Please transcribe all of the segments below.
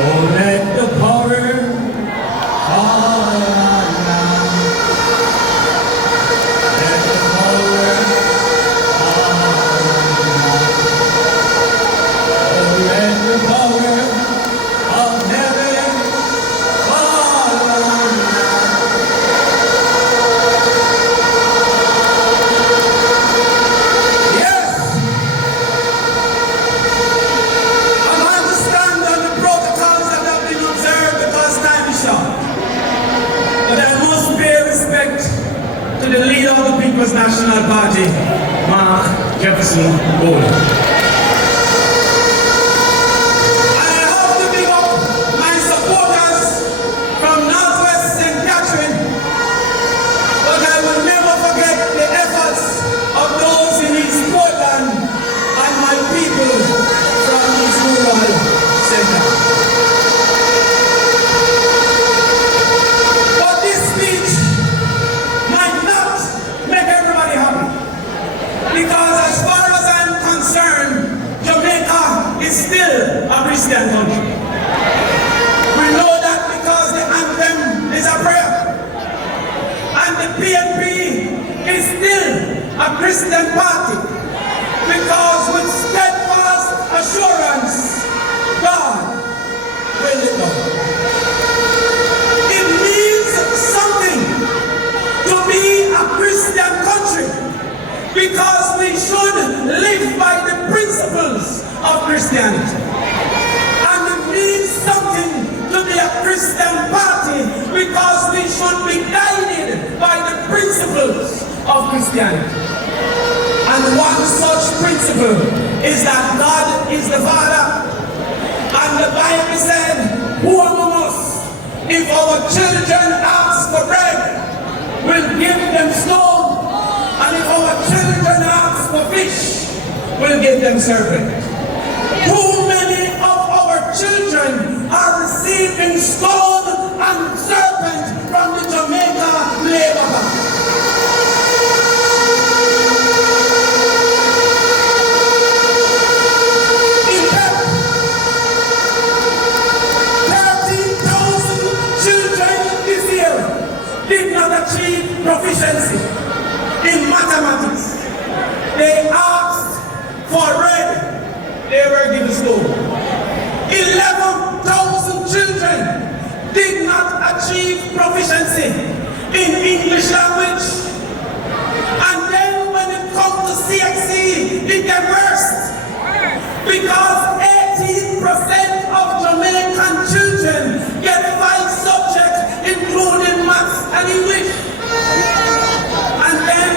let the power fall down. Let the power fall down. Oh, let the power of heaven fall down. Yes! And I understand on the protocols that have been observed because time is short. But I must pay respect to the leader of the People's National Party, Mark Jefferson Bowler. And I have to big up my supporters from Northwest St. Catherine, but I will never forget the efforts of those in East Portland and my people from East Rural Center. But this speech might not make everybody happy, because as far as I'm concerned, Jamaica is still a Christian country. We know that because the anthem is a prayer, and the PNP is still a Christian party, because with steadfast assurance, God will it done. It means something to be a Christian country, because we should live by the principles of Christianity. And it means something to be a Christian party, because we should be guided by the principles of Christianity. And one such principle is that God is the Father. And the Bible said, who among us, if our children ask for bread, will give them stone, and if our children ask for fish, we'll give them serpent. Too many of our children are receiving stone and serpent from the Jamaica Labour Party. In fact, 13,000 children this year did not achieve proficiency in mathematics. They asked for bread, they were given stone. 11,000 children did not achieve proficiency in English language. And then when it comes to CXC, it gets worse, because 18% of Jamaican children get 5 subjects, including maths and English. And then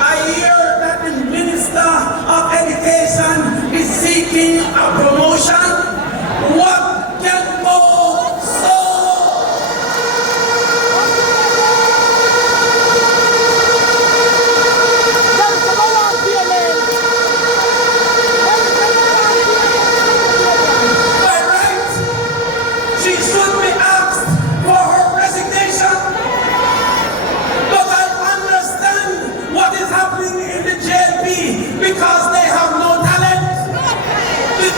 I hear that the Minister of Education is seeking a promotion. What can go so? By right, she should be asked for her resignation. But I understand what is happening in the JLP, because they have no talent. The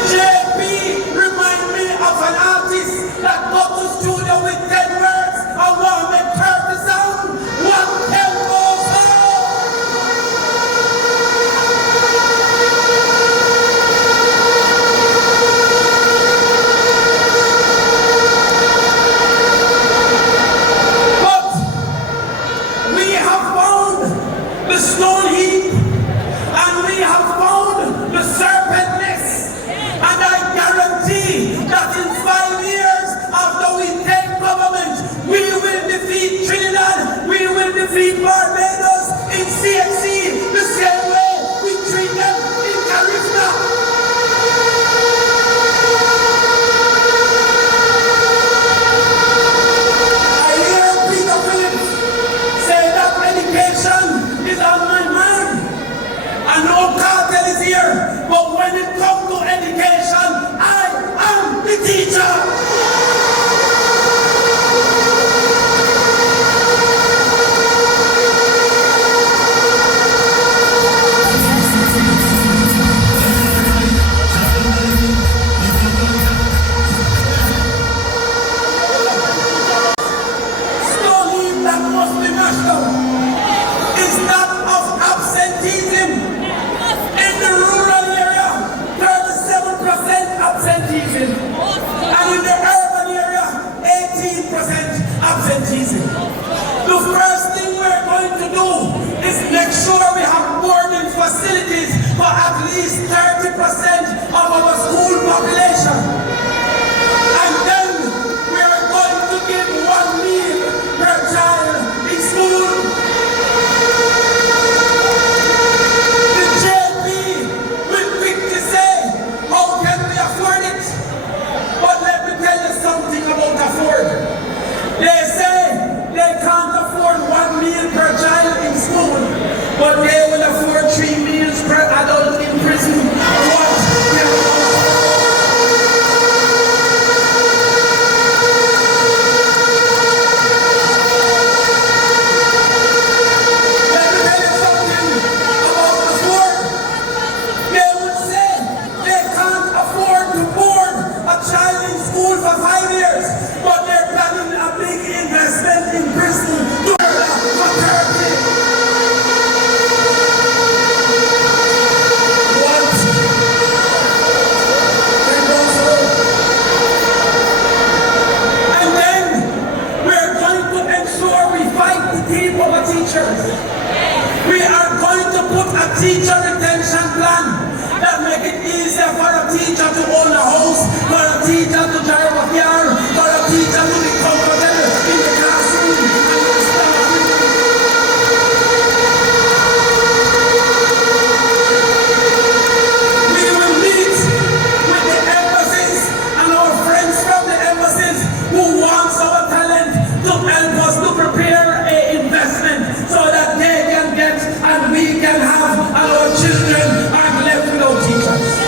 child in school for 5 years, but they're planning a big investment in Bristol for 30. What? And then we're going to ensure we fight the thief of our teachers. We are going to put a teacher retention plan that make it easier for a teacher to own a house, for a teacher to drive a car, for a teacher to be comfortable in the classroom and the staff. We will meet with the embassies and our friends from the embassies who wants our talent to help us to prepare a investment so that they can get and we can have our children are left without teachers.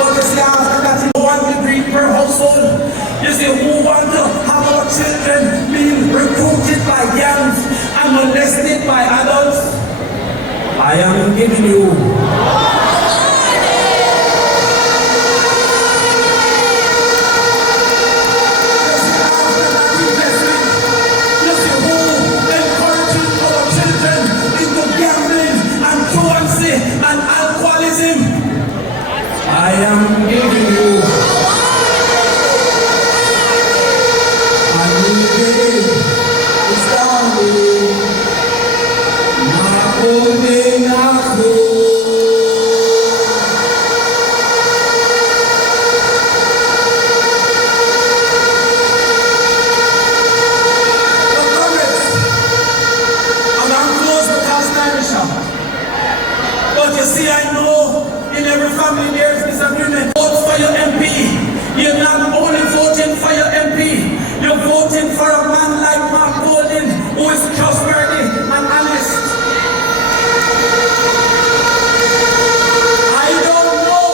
But you see, after that, you want to breed per household. You see, who want to have our children being recruited by gangs and molested by adults? I am giving you. And alcoholism, I am giving you. And we gave is down. But you see, I know in every family there is disagreement. Vote for your MP. You're not only voting for your MP, you're voting for a man like Mark Golden, who is trustworthy and honest. I don't know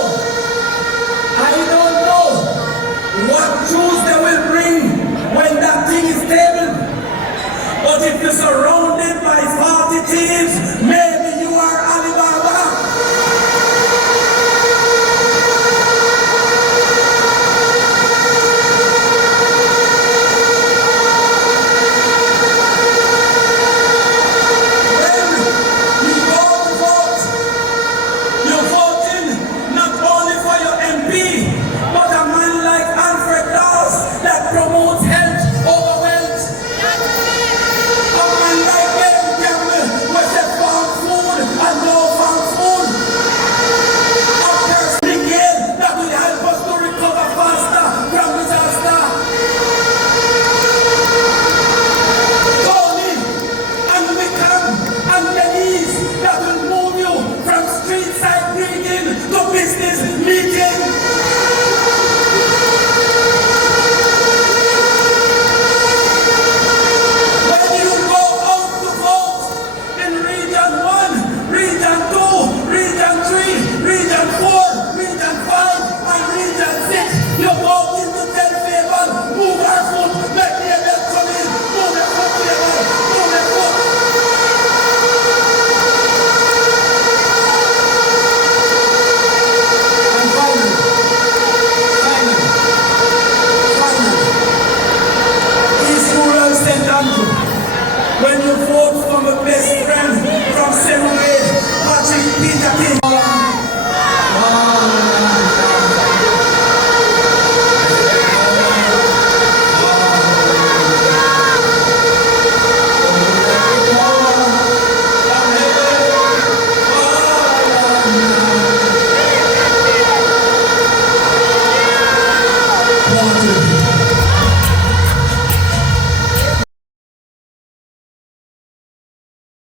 what Jews they will bring when that thing is tabled. But if you're surrounded